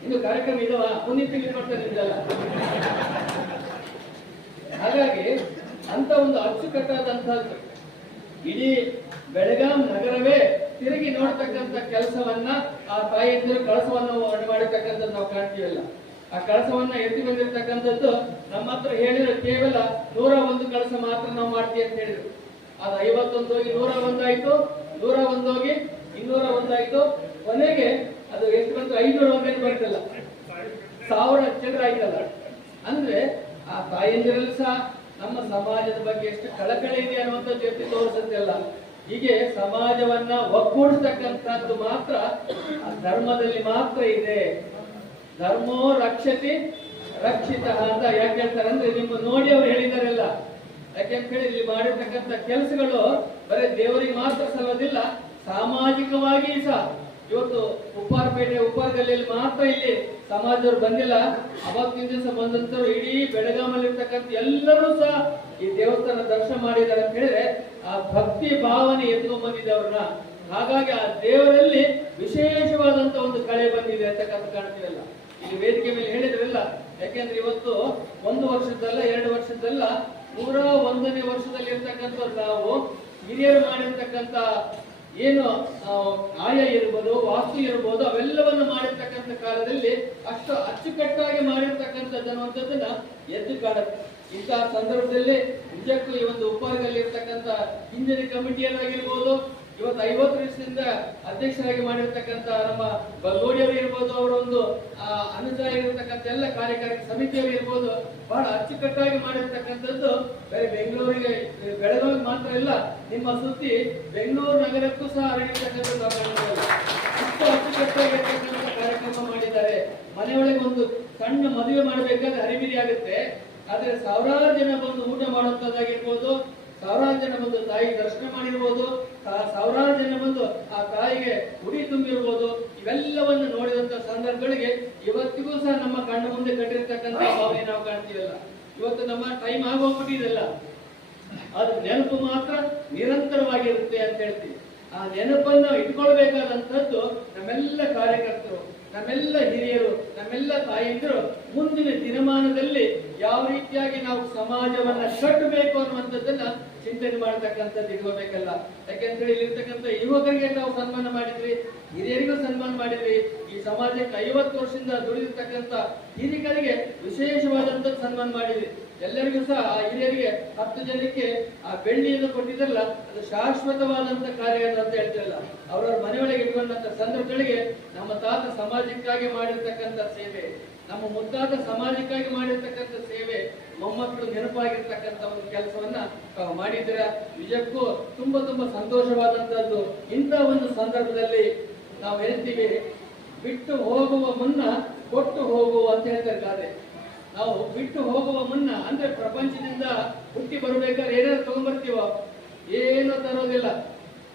ಇನ್ನು ಕಾರ್ಯಕ್ರಮ ಇದಾವ? ಮುಂದಿನ ತಿಂಗಳು ಮಾಡ್ತಾರೆ ಹಾಗಾಗಿ ಅಂತ ಒಂದು ಅಚ್ಚುಕಟ್ಟಾದಂತಹದ್ದು ಇಡೀ ಬೆಳಗಾಂ ನಗರವೇ ತಿರುಗಿ ನೋಡ್ತಕ್ಕಂಥ ಕೆಲಸವನ್ನ ಆ ತಾಯಿಯಂದಿರು ಕಳಸವನ್ನು ಮಾಡಿರ್ತಕ್ಕಂಥದ್ದು ನಾವು ಕಾಣ್ತೀವಲ್ಲ. ಆ ಕಳಸವನ್ನ ಎತ್ತಿ ಬಂದಿರತಕ್ಕಂಥದ್ದು ನಮ್ಮ ಹತ್ರ ಹೇಳಿದ್ರೆ ಕೇವಲ ನೂರ ಒಂದು ಕಳಸ ಮಾತ್ರ ನಾವು ಮಾಡ್ತೀವಿ ಅಂತ ಹೇಳಿದ್ರು. ಅದು ಐವತ್ತೊಂದು ಹೋಗಿ ನೂರ ಒಂದಾಯ್ತು ನೂರ ಒಂದೋಗಿ ಇನ್ನೂರ ಒಂದಾಯ್ತು ಕೊನೆಗೆ ಅದು ಎಷ್ಟು ಬಂತು? ಐನೂರ ಒಂದೇನು ಬರ್ತಲ್ಲ ಸಾವಿರ ಚಿಲ್ಲರೆ ಆಯ್ತಲ್ಲ. ಅಂದ್ರೆ ಆ ತಾಯಿಯಂದಿರಲ್ಲಿ ಸಹ ನಮ್ಮ ಸಮಾಜದ ಬಗ್ಗೆ ಎಷ್ಟು ಕಳಕಳಿ ಇದೆ ಅನ್ನುವಂಥದ್ದು ಎತ್ತಿ ತೋರಿಸುತ್ತಿಲ್ಲ ಹೀಗೆ ಸಮಾಜವನ್ನ ಒಗ್ಗೂಡಿಸ್ತಕ್ಕಂಥದ್ದು ಮಾತ್ರ ಧರ್ಮದಲ್ಲಿ ಮಾತ್ರ ಇದೆ. ಧರ್ಮೋ ರಕ್ಷತಿ ರಕ್ಷಿತ ಅಂತ ಯಾಕೆ ಹೇಳ್ತಾರೆ ಅಂದ್ರೆ ನಿಮ್ಮ ನೋಡಿ ಅವ್ರು ಹೇಳಿದಾರಲ್ಲ ಯಾಕೆಂತ ಹೇಳಿ, ಇಲ್ಲಿ ಮಾಡಿರ್ತಕ್ಕಂಥ ಕೆಲಸಗಳು ಬರೀ ದೇವರಿಗೆ ಮಾತ್ರ ಸಲ್ಲೋದಿಲ್ಲ ಸಾಮಾಜಿಕವಾಗಿ ಸಹ. ಇವತ್ತು ಉಪ್ಪಾರಪೇಟೆ ಉಪ್ಪಾರ ಗಲ್ಲಿಯಲ್ಲಿ ಮಾತ್ರ ಇಲ್ಲಿ ಸಮಾಜದವ್ರು ಬಂದಿಲ್ಲ. ಅವತ್ತಿನ ದಿವಸ ಬಂದಂತವ್ರು ಇಡೀ ಬೆಳಗಾಮಲ್ಲಿ ಇರ್ತಕ್ಕಂಥ ಎಲ್ಲರೂ ಸಹ ಈ ದೇವಸ್ಥಾನ ದರ್ಶನ ಮಾಡಿದ್ದಾರೆ ಅಂತ ಹೇಳಿದ್ರೆ ಆ ಭಕ್ತಿ ಭಾವನೆ ಎತ್ಕೊಂಡ್ ಬಂದಿದೆ ಹಾಗಾಗಿ ಆ ದೇವರಲ್ಲಿ ವಿಶೇಷವಾದಂತ ಒಂದು ಕಳೆ ಬಂದಿದೆ ಅಂತಕ್ಕಂಥ ಕಾಣ್ತೀವಲ್ಲ. ಇಲ್ಲಿ ವೇದಿಕೆ ಮೇಲೆ ಹೇಳಿದ್ರಲ್ಲ, ಯಾಕೆಂದ್ರೆ ಇವತ್ತು ಒಂದು ವರ್ಷದಲ್ಲ ಎರಡು ವರ್ಷದಲ್ಲ ನೂರ ಒಂದನೇ ವರ್ಷದಲ್ಲಿ ಇರ್ತಕ್ಕಂಥವ್ರು ನಾವು ಹಿರಿಯರು ಮಾಡಿರ್ತಕ್ಕಂಥ ಏನು ಆಯ ಇರ್ಬೋದು, ವಾಸ್ತು ಇರ್ಬೋದು, ಅವೆಲ್ಲವನ್ನು ಮಾಡಿರ್ತಕ್ಕಂಥ ಕಾಲದಲ್ಲಿ ಅಷ್ಟು ಅಚ್ಚುಕಟ್ಟಾಗಿ ಮಾಡಿರ್ತಕ್ಕಂಥದ್ದು ಅನ್ನುವಂಥದ್ದನ್ನ ಎದ್ದು ಕಾಣುತ್ತೆ. ಇಂತಹ ಸಂದರ್ಭದಲ್ಲಿ ನಿಜಕ್ಕೂ ಈ ಒಂದು ಉಪಹಾರದಲ್ಲಿ ಇರ್ತಕ್ಕಂಥ ಹಿಂದಿನ ಕಮಿಟಿಯರಾಗಿರ್ಬೋದು ಇವತ್ತು ಐವತ್ತು ವರ್ಷದಿಂದ ಅಧ್ಯಕ್ಷರಾಗಿ ಮಾಡಿರ್ತಕ್ಕಂಥ ನಮ್ಮ ಬಲ್ಗೋಡಿಯವರು ಇರ್ಬೋದು ಅವರ ಒಂದು ಇರತಕ್ಕಂಥ ಎಲ್ಲ ಕಾರ್ಯಕಾರಿ ಸಮಿತಿಯವರು ಇರ್ಬೋದು, ಬಹಳ ಅಚ್ಚುಕಟ್ಟಾಗಿ ಮಾಡಿರ್ತಕ್ಕಂಥದ್ದು ಬೇರೆ ಬೆಂಗಳೂರಿಗೆ ಬೆಳಗಾವಿ ಮಾತ್ರ ಇಲ್ಲ ನಿಮ್ಮ ಸುದ್ದಿ ಬೆಂಗಳೂರು ನಗರಕ್ಕೂ ಸಹ ಕಾಣ್ತೀವಲ್ಲ. ಇಷ್ಟು ಅಚ್ಚುಕಟ್ಟಾಗಿರ್ತಕ್ಕಂಥ ಕಾರ್ಯಕ್ರಮ ಮಾಡಿದ್ದಾರೆ. ಮನೆಯೊಳಗೆ ಒಂದು ಸಣ್ಣ ಮದುವೆ ಮಾಡಬೇಕಾದ್ರೆ ಹರಿಬಿರಿ ಆಗುತ್ತೆ. ಆದ್ರೆ ಸಾವಿರಾರು ಜನ ಬಂದು ಊಟ ಮಾಡುವಂತದ್ದಾಗಿರ್ಬೋದು ಸಾವಿರಾರು ಜನ ಬಂದು ತಾಯಿ ದರ್ಶನ ಮಾಡಿರ್ಬೋದು ಸಾ- ಸಾವಿರಾರು ಜನ ಬಂದು ಆ ತಾಯಿಗೆ ಉಡಿ ತುಂಬಿರ್ಬೋದು ಇವೆಲ್ಲವನ್ನು ನೋಡಿದಂತ ಸಂದರ್ಭಗಳಿಗೆ ಇವತ್ತಿಗೂ ಸಹ ನಮ್ಮ ಕಣ್ಣು ಮುಂದೆ ಕಟ್ಟಿರ್ತಕ್ಕಂಥ ಭಾವನೆ ನಾವು ಕಾಣ್ತೀವಲ್ಲ ಇವತ್ತು ನಮ್ಮ ಟೈಮ್ ಆಗೋಗ್ಬಿಟ್ಟಿದೆಲ್ಲ ಅದು ನೆನಪು ಮಾತ್ರ ನಿರಂತರವಾಗಿರುತ್ತೆ ಅಂತ ಹೇಳ್ತೀವಿ. ಆ ನೆನಪನ್ನ ಇಟ್ಕೊಳ್ಬೇಕಾದಂಥದ್ದು ನಮ್ಮೆಲ್ಲ ಕಾರ್ಯಕರ್ತರು, ನಮ್ಮೆಲ್ಲ ಹಿರಿಯರು, ನಮ್ಮೆಲ್ಲ ತಾಯಂದಿರು ಮುಂದಿನ ದಿನಮಾನದಲ್ಲಿ ಯಾವ ರೀತಿಯಾಗಿ ನಾವು ಸಮಾಜವನ್ನ ಕಟ್ಟಬೇಕು ಅನ್ನುವಂಥದ್ದನ್ನ ಚಿಂತನೆ ಮಾಡತಕ್ಕಂಥದ್ದು ಇಟ್ಕೋಬೇಕಲ್ಲ. ಯಾಕೆಂತೇಳಿ ಇಲ್ಲಿರ್ತಕ್ಕಂಥ ಯುವಕರಿಗೆ ನಾವು ಸನ್ಮಾನ ಮಾಡಿದ್ವಿ ಹಿರಿಯರಿಗೂ ಸನ್ಮಾನ ಮಾಡಿದ್ರಿ. ಈ ಸಮಾಜಕ್ಕೆ ಐವತ್ತು ವರ್ಷದಿಂದ ದುಡಿದಿರ್ತಕ್ಕಂಥ ಹಿರಿಯರಿಗೆ ವಿಶೇಷವಾದಂತ ಸನ್ಮಾನ ಮಾಡಿದ್ವಿ ಎಲ್ಲರಿಗೂ ಸಹ ಆ ಹಿರಿಯರಿಗೆ ಹತ್ತು ಜನಕ್ಕೆ ಆ ಬೆಳ್ಳಿಯನ್ನು ಕೊಟ್ಟಿದ್ದಲ್ಲ, ಅದು ಶಾಶ್ವತವಾದಂತ ಕಾರ್ಯ ಅಂತ ಹೇಳ್ತಿರಲ್ಲ. ಅವರವ್ರ ಮನೆಯೊಳಗೆ ಇಟ್ಕೊಂಡಂತ ಸಂದರ್ಭಗಳಿಗೆ ನಮ್ಮ ತಾತ ಸಮಾಜಕ್ಕಾಗಿ ಮಾಡಿರ್ತಕ್ಕಂಥ ಸೇವೆ, ನಮ್ಮ ಮುದ್ದಾದ ಸಮಾಜಕ್ಕಾಗಿ ಮಾಡಿರ್ತಕ್ಕಂಥ ಸೇವೆ ಮೊಮ್ಮಕ್ಕಳು ನೆನಪಾಗಿರ್ತಕ್ಕಂಥ ಒಂದು ಕೆಲಸವನ್ನ ತಾವು ಮಾಡಿದ್ದೀರ? ನಿಜಕ್ಕೂ ತುಂಬಾ ತುಂಬಾ ಸಂತೋಷವಾದಂತದ್ದು ಇಂಥ ಒಂದು ಸಂದರ್ಭದಲ್ಲಿ ನಾವು ಹೇಳ್ತೀವಿ, ಬಿಟ್ಟು ಹೋಗುವ ಮುನ್ನ ಕೊಟ್ಟು ಹೋಗುವ ಅಂತ ಹೇಳ್ತಾರೆ ಗಾದೆ. ನಾವು ಬಿಟ್ಟು ಹೋಗುವ ಮುನ್ನ, ಅಂದ್ರೆ ಪ್ರಪಂಚದಿಂದ ಹುಟ್ಟಿ ಬರಬೇಕಾದ್ರೆ ಏನಾದ್ರು ತಗೊಂಡ್ಬರ್ತೀವೋ ಏನೂ ತರೋದಿಲ್ಲ.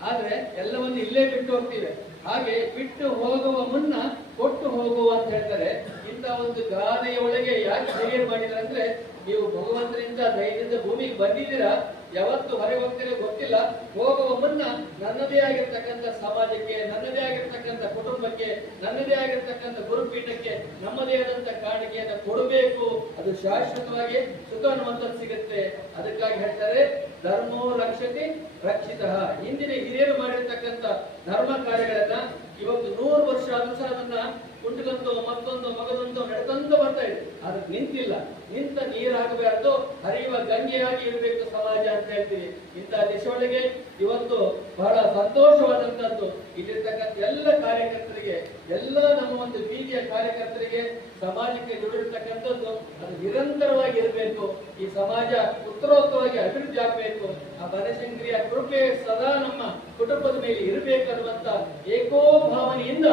ಆದ್ರೆ ಎಲ್ಲವನ್ನು ಇಲ್ಲೇ ಬಿಟ್ಟು ಹೋಗ್ತೀವಿ. ಹಾಗೆ ಬಿಟ್ಟು ಹೋಗುವ ಮುನ್ನ ಕೊಟ್ಟು ಹೋಗುವ ಅಂತ ಹೇಳ್ತಾರೆ. ಇಂಥ ಒಂದು ಗಾದೆಯ ಒಳಗೆ ಯಾಕೆ ಮಾಡಿದ್ದಾರೆ ಅಂದ್ರೆ ನೀವು ಭಗವಂತನಿಂದ ದಯದಿಂದ ಭೂಮಿಗೆ ಬಂದಿದ್ದೀರಾ? ಯಾವತ್ತು ಹೊರಗೆ ಹೋಗ್ತೀರೋ ಗೊತ್ತಿಲ್ಲ. ಹೋಗುವ ಮುನ್ನ ನನ್ನದೇ ಆಗಿರ್ತಕ್ಕಂಥ ಸಮಾಜಕ್ಕೆ, ನನ್ನದೇ ಆಗಿರ್ತಕ್ಕಂಥ ಕುಟುಂಬಕ್ಕೆ, ನನ್ನದೇ ಆಗಿರ್ತಕ್ಕಂಥ ಗುರುಪೀಠಕ್ಕೆ, ನಮ್ಮದೇ ಆದಂತ ಕಾಣಿಕೆಯನ್ನು ಕೊಡಬೇಕು. ಅದು ಶಾಶ್ವತವಾಗಿ ಸುಖ ಅನ್ನುವಂಥದ್ದು ಸಿಗುತ್ತೆ. ಅದಕ್ಕಾಗಿ ಹೇಳ್ತಾರೆ, ಧರ್ಮೋ ರಕ್ಷತೆ ರಕ್ಷಿತ. ಹಿಂದಿನ ಹಿರಿಯರು ಮಾಡಿರ್ತಕ್ಕಂಥ ಧರ್ಮ ಕಾರ್ಯಗಳನ್ನ ಇವತ್ತು ನೂರು ವರ್ಷ ಅದನ್ನ ಕುಂಟುಕಂತೋ ಮತ್ತೊಂದು ಮಗದೊಂದು ನಡೆದಂತ ಬರ್ತಾ ಇದೆ ಅದಕ್ಕೆ ನಿಂತಿಲ್ಲ. ನಿಂತ ನೀರಾಗಬಾರ್ದು ಹರಿಯುವ ಗಂಗೆಯಾಗಿ ಇರಬೇಕು ಸಮಾಜ ಅಂತ ಹೇಳ್ತೀವಿ ಇಂಥ ದೇಶಗಳಿಗೆ ಇವತ್ತು ಬಹಳ ಸಂತೋಷವಾದಂತದ್ದು ಇಲ್ಲಿರ್ತಕ್ಕಂಥ ಎಲ್ಲ ಕಾರ್ಯಕರ್ತರಿಗೆ, ಎಲ್ಲ ನಮ್ಮ ಒಂದು ಬೀದಿಯ ಕಾರ್ಯಕರ್ತರಿಗೆ ಸಮಾಜಕ್ಕೆ ದುಡಿರ್ತಕ್ಕಂಥದ್ದು ಅದು ನಿರಂತರವಾಗಿ ಇರಬೇಕು. ಈ ಸಮಾಜ ಉತ್ತರೋತ್ತರವಾಗಿ ಅಭಿವೃದ್ಧಿ ಆಗಬೇಕು. ಆ ಬನಶಂಕರಿಯ ಕೃಪೆ ಸದಾ ನಮ್ಮ ಕುಟುಂಬದ ಮೇಲೆ ಇರಬೇಕು ಅನ್ನುವಂತ ಏಕೋಭಾವನೆಯಿಂದ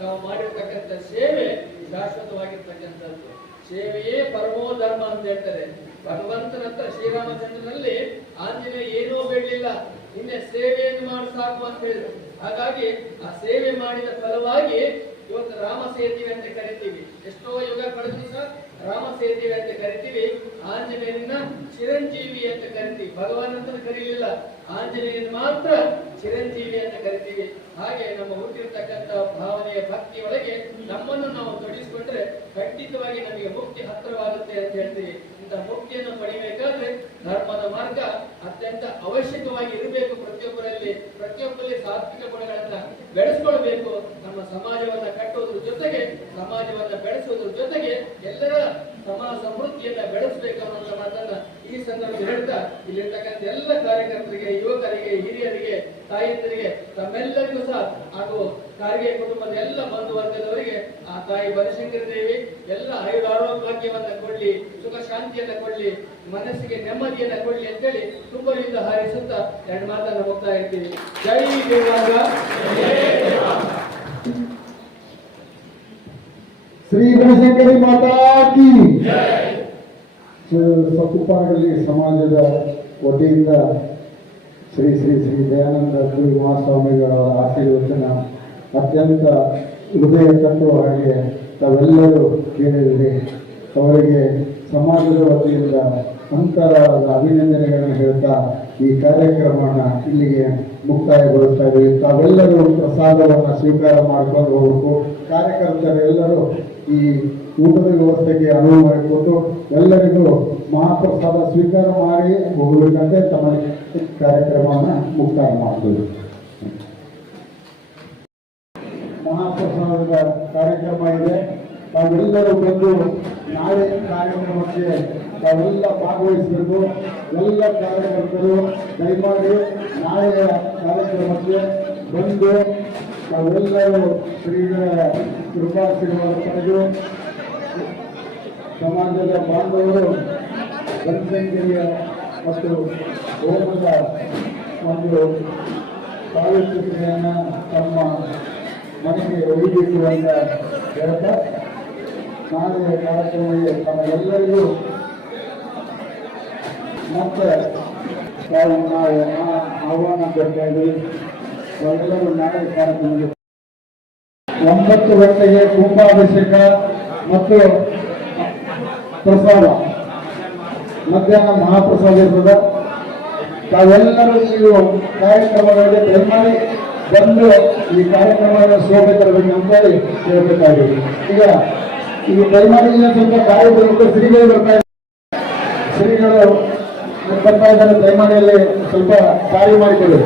ನಾವು ಮಾಡಿರ್ತಕ್ಕಂಥ ಸೇವೆ ಶಾಶ್ವತವಾಗಿರ್ತಕ್ಕಂಥದ್ದು. ಸೇವೆಯೇ ಪರಮೋ ಧರ್ಮ ಅಂತ ಹೇಳ್ತಾರೆ. ಭಗವಂತನ ಹತ್ರ ಶ್ರೀರಾಮಚಂದ್ರನಲ್ಲಿ ಆಂಜನೇಯ ಏನೂ ಬೇಡಲಿಲ್ಲ. ನಿನ್ನೆ ಸೇವೆಯನ್ನು ಮಾಡ ಸಾಕು ಅಂತ ಹೇಳಿದ್ರು. ಹಾಗಾಗಿ ಆ ಸೇವೆ ಮಾಡಿದ ಫಲವಾಗಿ ಇವತ್ತು ರಾಮ ಸೇತುವೆ ಅಂತ ಕರಿತೀವಿ. ಎಷ್ಟೋ ಯುಗ ಕಳೆದ್ರು ರಾಮ ಸೇತುವೆ ಅಂತ ಕರಿತೀವಿ ಆಂಜನೇಯನ ಚಿರಂಜೀವಿ ಅಂತ ಕರಿತೀವಿ. ಭಗವಾನ್ ಅಂತ ಕರೀಲಿಲ್ಲ. ಆಂಜನೇಯನ ಮಾತ್ರ ಚಿರಂಜೀವಿ ಅಂತ ಕರಿತೀವಿ. ಹಾಗೆ ನಮ್ಮ ಹುಟ್ಟಿರ್ತಕ್ಕಂಥ ಭಾವನೆಯ ಭಕ್ತಿ ಒಳಗೆ ನಮ್ಮನ್ನು ನಾವು ತೊಡಗಿಸಿಕೊಂಡ್ರೆ ಖಂಡಿತವಾಗಿ ನಮಗೆ ಮುಕ್ತಿ ಹತ್ತಿರವಾಗುತ್ತೆ ಅಂತ ಹೇಳ್ತೀವಿ. ಇಂಥ ಮುಕ್ತಿಯನ್ನು ಪಡಿಬೇಕಾದ್ರೆ ಧರ್ಮದ ಮಾರ್ಗ ಅತ್ಯಂತ ಅವಶ್ಯಕವಾಗಿ ಇರಬೇಕು ಪ್ರತಿಯೊಬ್ಬರಲ್ಲಿ. ಪ್ರತಿಯೊಬ್ಬರಲ್ಲಿ ಸಾತ್ವಿಕ ಗುಣಗಳನ್ನ ಬೆಳೆಸ್ಕೊಳ್ಬೇಕು. ಸಮಾಜವನ್ನ ಕಟ್ಟುವುದ್ರ ಜೊತೆಗೆ, ಸಮಾಜವನ್ನ ಬೆಳೆಸುವುದ್ರ ಜೊತೆಗೆ ಎಲ್ಲರ ಸಮಾಜ ಸಮೃದ್ಧಿಯನ್ನ ಬೆಳೆಸಬೇಕು ಅನ್ನುವಂಥ ಮಾತನ್ನ ಈ ಸಂದರ್ಭದಲ್ಲಿ ಹೇಳ್ತಾ, ಇಲ್ಲಿರ್ತಕ್ಕಂಥ ಎಲ್ಲ ಕಾರ್ಯಕರ್ತರಿಗೆ, ಯುವಕರಿಗೆ, ಹಿರಿಯರಿಗೆ, ತಾಯಂದಿರಿಗೆ, ತಮ್ಮೆಲ್ಲರಿಗೂ ಸಹ, ಹಾಗೂ ಕಾರ್ಗೆ ಕುಟುಂಬದ ಎಲ್ಲ ಬಂಧು ವರ್ಗದವರಿಗೆ, ಆ ತಾಯಿ ಬನಶಂಕರಿ ದೇವಿ, ಎಲ್ಲ ಆಯುರ ಆರೋಗ್ಯವನ್ನ ಕೊಡ್ಲಿ, ಸುಖ ಶಾಂತಿಯನ್ನ ಕೊಡ್ಲಿ, ಮನಸ್ಸಿಗೆ ನೆಮ್ಮದಿಯನ್ನ ಕೊಡ್ಲಿ ಅಂತೇಳಿ ತುಂಬರಿಂದ ಹಾರಿಸುತ್ತಾ, ಎರಡು ಮಾತನ್ನು ಹೋಗ್ತಾ ಇರ್ತೀವಿ ಜೈ ದೇವಾಂಗ ಶ್ರೀ ಬನಶಂಕರಿ ಮಾತಾ ಕಿ ಸತ್ತುಪಾನಗಲ್ಲಿ ಸಮಾಜದ ವತಿಯಿಂದ ಶ್ರೀ ಶ್ರೀ ಶ್ರೀ ದಯಾನಂದ ಶ್ರೀ ಮಹಾಸ್ವಾಮಿಗಳ ಆಶೀರ್ವಚನ ಅತ್ಯಂತ ಹೃದಯ ತಟ್ಟುವ ಹಾಗೆ ತಾವೆಲ್ಲರೂ ಕೇಳಿದರೆ ಅವರಿಗೆ ಸಮಾಜದ ವತಿಯಿಂದ ಅಂತರಾದ ಅಭಿನಂದನೆಗಳನ್ನು ಹೇಳ್ತಾ ಈ ಕಾರ್ಯಕ್ರಮವನ್ನು ಇಲ್ಲಿಗೆ ಮುಕ್ತಾಯಗೊಳಿಸ್ತಾ ಇದ್ದೀವಿ. ತಾವೆಲ್ಲರೂ ಪ್ರಸಾದವನ್ನು ಸ್ವೀಕಾರ ಮಾಡಿಕೊಂಡು ಹೋಗಬೇಕು ಕಾರ್ಯಕರ್ತರೆಲ್ಲರೂ ಈ ಊಟದ ವ್ಯವಸ್ಥೆಗೆ ಅನುವು ಮಾಡಿಕೊಟ್ಟು ಎಲ್ಲರಿಗೂ ಮಹಾಪ್ರಸಾದ ಸ್ವೀಕಾರ ಮಾಡಿ ಹೋಗಬೇಕಂತೆ ತಮ್ಮ ಕಾರ್ಯಕ್ರಮವನ್ನು ಮುಕ್ತಾಯ ಮಾಡ್ತೀವಿ. ಮಹಾಪ್ರಸಾದದ ಕಾರ್ಯಕ್ರಮ ಇದೆ. ತಾವೆಲ್ಲರೂ ಬಂದು ನಾಳೆ ಕಾರ್ಯಕ್ರಮಕ್ಕೆ ತಾವೆಲ್ಲ ಭಾಗವಹಿಸಬೇಕು ಎಲ್ಲ ಕಾರ್ಯಕರ್ತರು, ದಯಮಾಡಿ ನಾಳೆಯ ಕಾರ್ಯಕ್ರಮಕ್ಕೆ ಬಂದು ತಾವೆಲ್ಲರೂ ಶ್ರೀಗಳ ಕೃಪಾಶೀರ್ವಾದ ಪಡೆದು ಸಮಾಜದ ಬಾಂಧವರು, ಜನಸಂಖ್ಯೆಯ ಮತ್ತು ಹೋಮದ ಒಂದು ಪಾವಿತ್ರ್ಯತೆಯನ್ನು ತಮ್ಮ ಮನೆಗೆ ಒಯ್ಯಬೇಕು ಅಂತ ಹೇಳ್ತಾ ನಾಳೆ ಕಾರ್ಯಕ್ರಮಕ್ಕೆ ತಮ್ಮೆಲ್ಲರಿಗೂ ಮತ್ತೆ ನಾವು ಆಹ್ವಾನ ಇದ್ದೀವಿ. ತಾವೆಲ್ಲರೂ ನಾಳೆ ಕಾರ್ಯಕ್ರಮಕ್ಕೆ ಒಂಬತ್ತು ಗಂಟೆಗೆ ಕುಂಭಾಭಿಷೇಕ ಮತ್ತು ಪ್ರಸಾದ. ಮಧ್ಯಾಹ್ನ ಮಹಾಪ್ರಸಾದ ಇರ್ತದೆ. ತಾವೆಲ್ಲರೂ ನೀವು ಕಾರ್ಯಕ್ರಮಗಳಿಗೆ ಬೆಂಬಲಿ ಬಂದು ಈ ಕಾರ್ಯಕ್ರಮದ ಶೋಭೆ ತರಬೇಕು ಅಂತೇಳಿ ಹೇಳಬೇಕಾಗಿದೆ ಈಗ ಈ ಇನ್ನೊಂದ್ ಸ್ವಲ್ಪ ಕಾರ್ಯಕ್ರಮಕ್ಕೆ ಶ್ರೀಗಳು ಬರ್ತಾ ಇದ್ದಾರೆ. ಶ್ರೀಗಳು ಬರ್ತಾ ಇದ್ದಾರೆ ಸ್ವಲ್ಪ ಕಾರ್ಯ ಮಾಡಿಕೊಳ್ಳಿ.